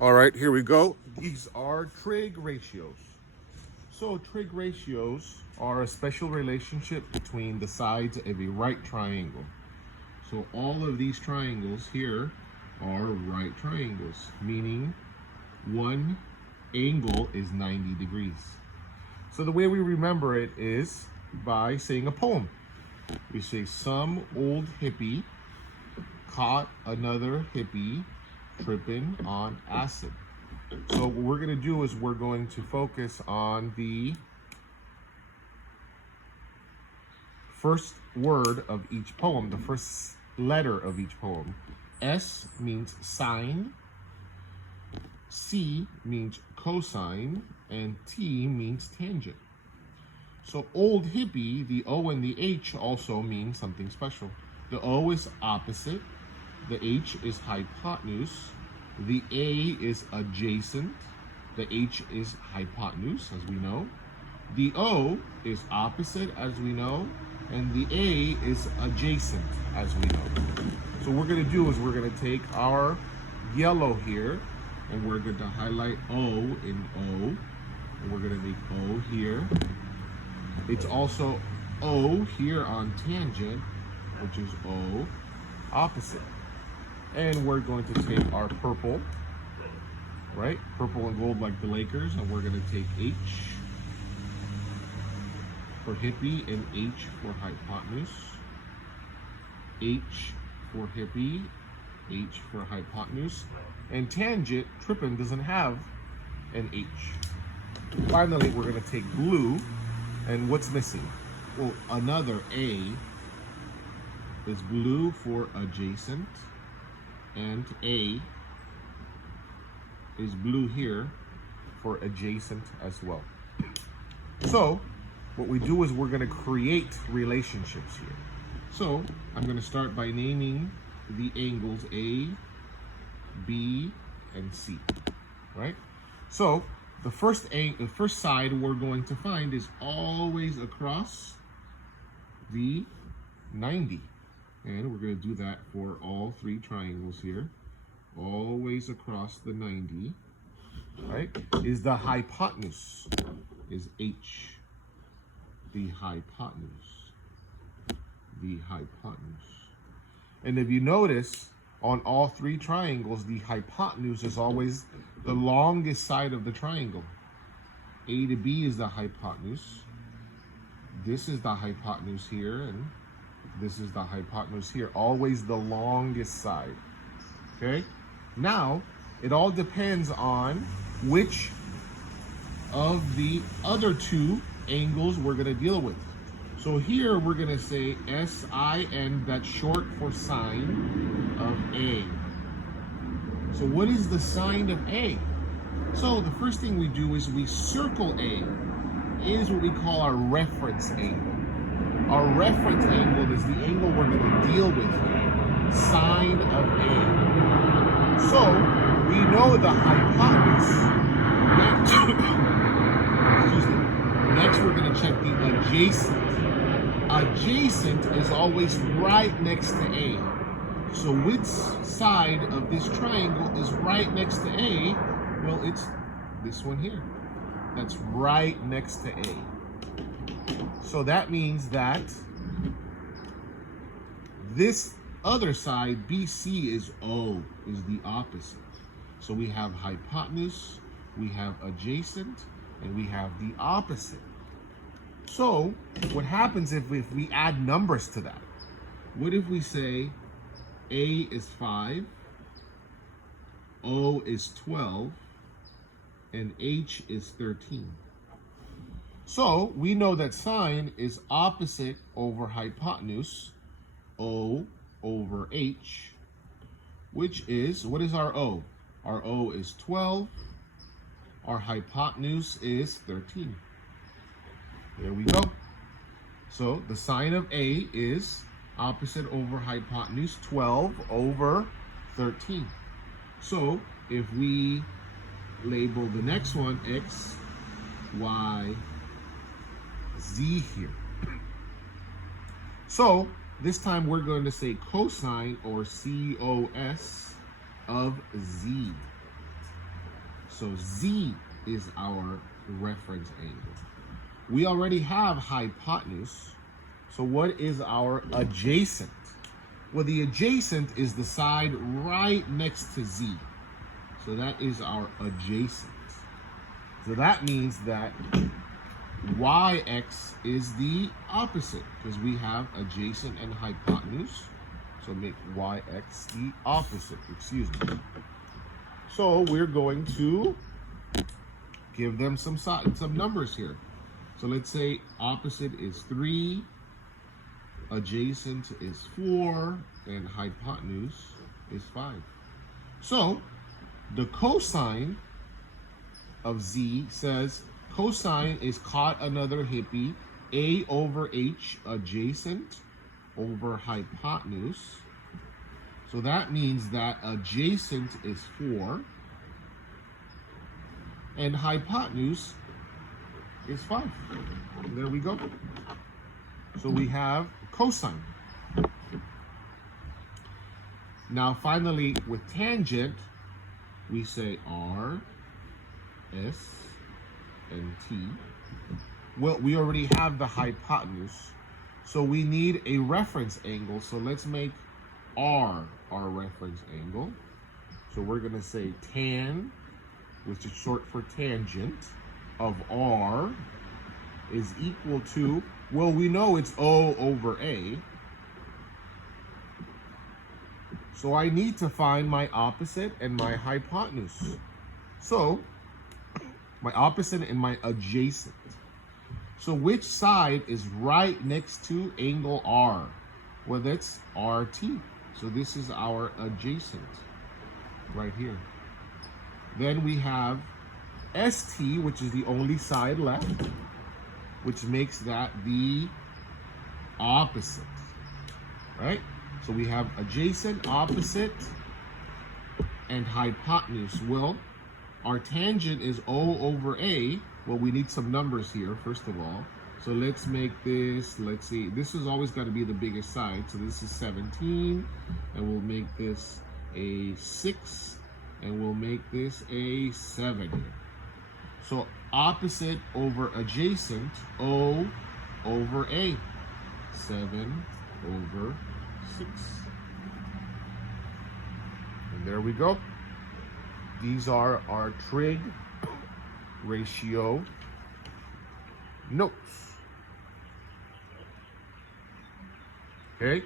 All right, here we go. These are trig ratios. So trig ratios are a special relationship between the sides of a right triangle. So all of these triangles here are right triangles, meaning one angle is 90 degrees. So the way we remember it is by saying a poem. We say some old hippie caught another hippie tripping on acid. So what we're going to do is we're going to focus on the first word of each poem, the first letter of each poem. S means sine, C means cosine, and T means tangent. So old hippie, the O and the H also mean something special. The O is opposite, the H is hypotenuse, the A is adjacent, the H is hypotenuse, as we know. The O is opposite, as we know, and the A is adjacent, as we know. So what we're going to do is we're going to take our yellow here, and we're going to highlight O in O, and we're going to make O here. It's also O here on tangent, which is O opposite. And we're going to take our purple, right? Purple and gold like the Lakers, and we're going to take H for hippie and H for hypotenuse. H for hippie, H for hypotenuse. And tangent, tripping, doesn't have an H. Finally, we're going to take blue, and what's missing? Well, another A is blue for adjacent, and A is blue here for adjacent as well. So what we do is we're going to create relationships here. So I'm going to start by naming the angles A, B, and C, right? So the first side we're going to find is always across the 90. And we're going to do that for all three triangles here. Always across the 90, right? Is the hypotenuse, is H. The hypotenuse. The hypotenuse. And if you notice, on all three triangles, the hypotenuse is always the longest side of the triangle. A to B is the hypotenuse. This is the hypotenuse here, and this is the hypotenuse here. Always the longest side. Okay? Now, it all depends on which of the other two angles we're going to deal with. So here we're going to say SIN, that's short for sine of A. So what is the sine of A? So the first thing we do is we circle A. A is what we call our reference angle. Our reference angle is the angle we're going to deal with here, sine of A. So we know the hypotenuse. Next we're going to check the adjacent. Adjacent is always right next to A. So which side of this triangle is right next to A? Well, it's this one here. That's right next to A. So that means that this other side, BC, is O, is the opposite. So we have hypotenuse, we have adjacent, and we have the opposite. So what happens if we add numbers to that? What if we say A is 5, O is 12, and H is 13? So we know that sine is opposite over hypotenuse, O over H, which is, what is our O? Our O is 12, our hypotenuse is 13. There we go. So the sine of A is opposite over hypotenuse, 12 over 13. So if we label the next one X, Y, Z here. So this time we're going to say cosine or COS of Z. So Z is our reference angle. We already have hypotenuse. So what is our adjacent? Well, the adjacent is the side right next to Z. So that is our adjacent. So that means that YX is the opposite because we have adjacent and hypotenuse. So make YX the opposite, excuse me. So we're going to give them some numbers here. So let's say opposite is 3, adjacent is 4, and hypotenuse is 5. So the cosine of Z says cosine is caught another hippie, A over H adjacent over hypotenuse. So that means that adjacent is 4 and hypotenuse is 5. And there we go. So we have cosine. Now finally with tangent, we say R, S, and T. Well, we already have the hypotenuse, so we need a reference angle. So let's make R our reference angle. So we're going to say tan, which is short for tangent, of R is equal to, well, we know it's O over A. So I need to find my opposite and my hypotenuse. So my opposite and my adjacent. So which side is right next to angle R? Well, that's RT. So this is our adjacent right here. Then we have ST, which is the only side left, which makes that the opposite, right? So we have adjacent, opposite, and hypotenuse. Well, our tangent is O over A. Well, we need some numbers here, first of all. So let's make this, let's see, this is always got to be the biggest side. So this is 17, and we'll make this a 6, and we'll make this a 7. So opposite over adjacent, O over A, 7 over 6. And there we go. These are our trig ratio notes. Okay.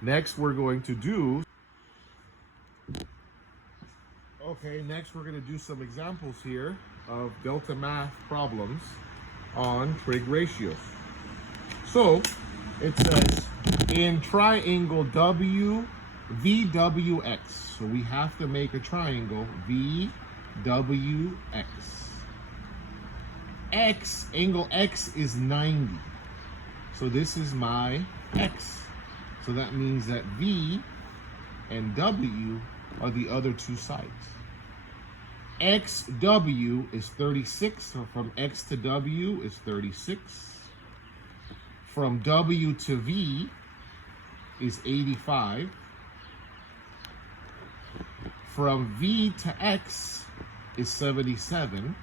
Next we're going to do next we're going to do some examples here of Deltamath problems on trig ratios. So it says in triangle VWX, so we have to make a triangle VWX. Angle X is 90. So this is my X. So that means that V and W are the other two sides. XW is 36, so from X to W is 36. From W to V is 85. From V to X is 77.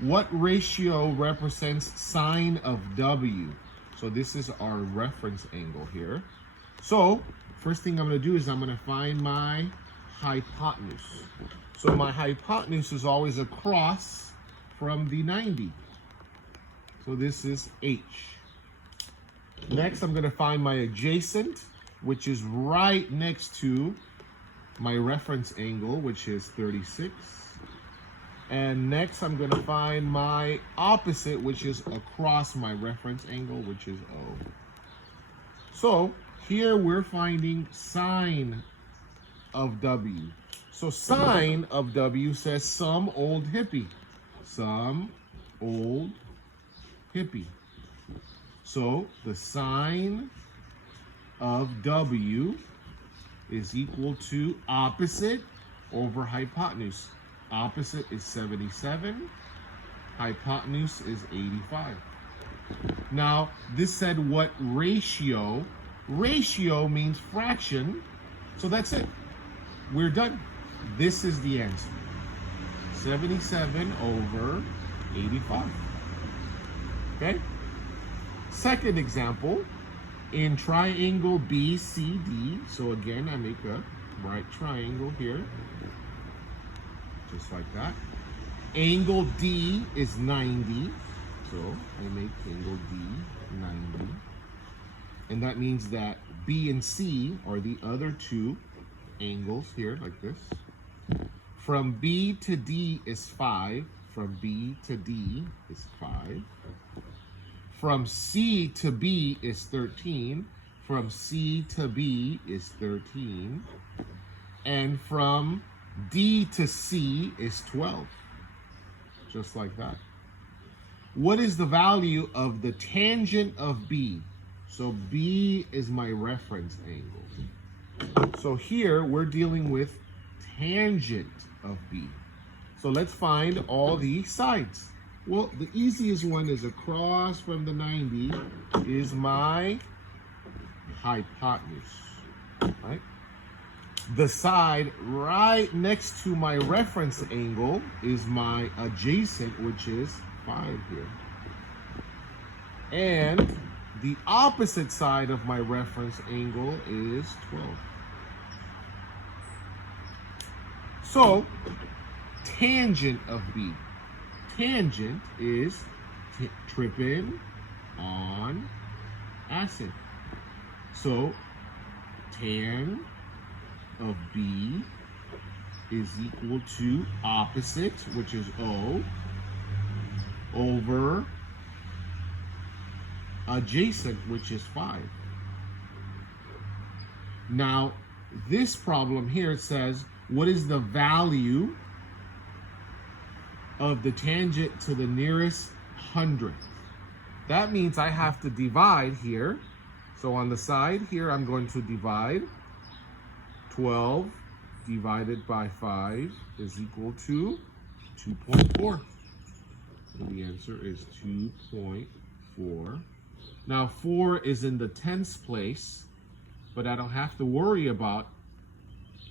What ratio represents sine of W? So this is our reference angle here. So first thing I'm going to do is I'm going to find my hypotenuse. So my hypotenuse is always across from the 90. So this is H. Next, I'm going to find my adjacent, which is right next to my reference angle, which is 36. And next, I'm going to find my opposite, which is across my reference angle, which is O. So here we're finding sine of W. So sine of W says some old hippie. Some old hippie. So the sine of W is equal to opposite over hypotenuse. Opposite is 77. Hypotenuse is 85. Now, this said what ratio? Ratio means fraction. So that's it. We're done. this is the answer. 77 over 85. Okay? Second example, in triangle BCD, so again, I make a right triangle here, just like that. Angle D is 90, so I make angle D 90. And that means that B and C are the other two angles here, like this. From B to D is 5. From B to D is 5. From C to B is 13. From C to B is 13. And from D to C is 12. Just like that. What is the value of the tangent of B? So B is my reference angle. So here we're dealing with tangent of B. So let's find all the sides. Well, the easiest one is across from the 90 is my hypotenuse, right? The side right next to my reference angle is my adjacent, which is 5 here. And the opposite side of my reference angle is 12. So, tangent of B. Tangent is tripping on acid. So, tan of B is equal to opposite, which is O, over adjacent, which is 5. Now, this problem here says, what is the value of the tangent to the nearest hundredth? That means I have to divide here. So on the side here, I'm going to divide 12 divided by 5 is equal to 2.4. And the answer is 2.4. Now 4 is in the tens place, but I don't have to worry about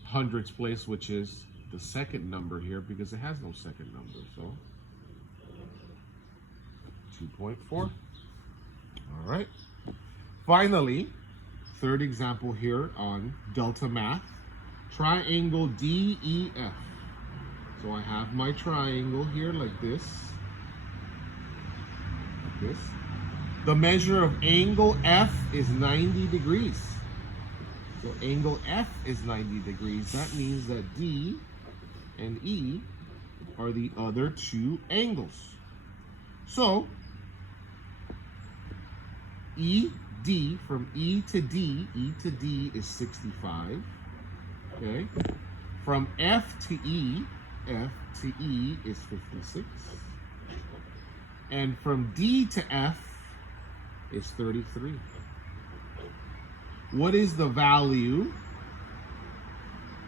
hundredths place, which is the second number here, because it has no second number. So 2.4. All right. Finally, third example here on Deltamath. Triangle DEF. So I have my triangle here like this. Like this. The measure of angle F is 90 degrees. So angle F is 90 degrees. That means that D and E are the other two angles. So ED, from E to D is 65. Okay. From F to E is 56. And from D to F is 33. What is the value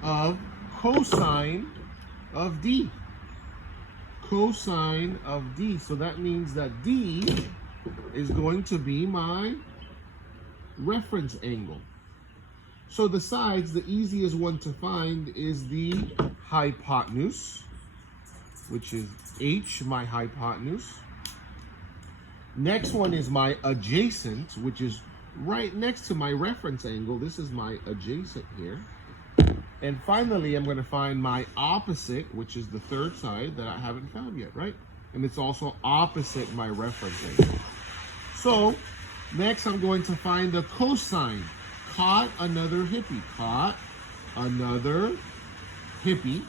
of cosine of D? Cosine of D. So that means that D is going to be my reference angle. So the sides, the easiest one to find is the hypotenuse, which is H, my hypotenuse. Next one is my adjacent, which is right next to my reference angle. This is my adjacent here. And finally, I'm going to find my opposite, which is the third side that I haven't found yet, right? And it's also opposite my reference angle. So next, I'm going to find the cosine. Caught another hippie. Caught another hippie.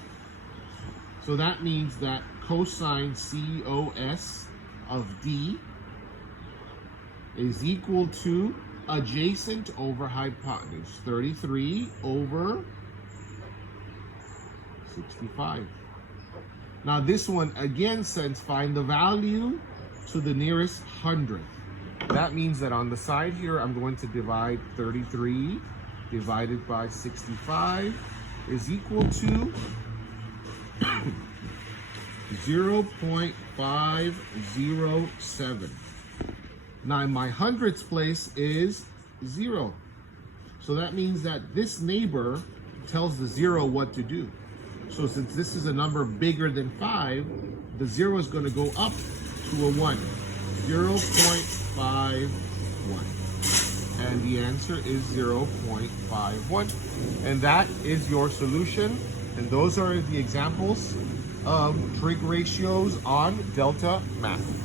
So that means that cosine COS of D is equal to adjacent over hypotenuse. 33 over 65. Now this one again says find the value to the nearest hundredth. That means that on the side here, I'm going to divide 33 divided by 65 is equal to 0.507. Now my hundredths place is 0. So that means that this neighbor tells the 0 what to do. So since this is a number bigger than 5, the 0 is going to go up to a 1. 0.51. And the answer is 0.51. And that is your solution. And those are the examples of trig ratios on Delta Math.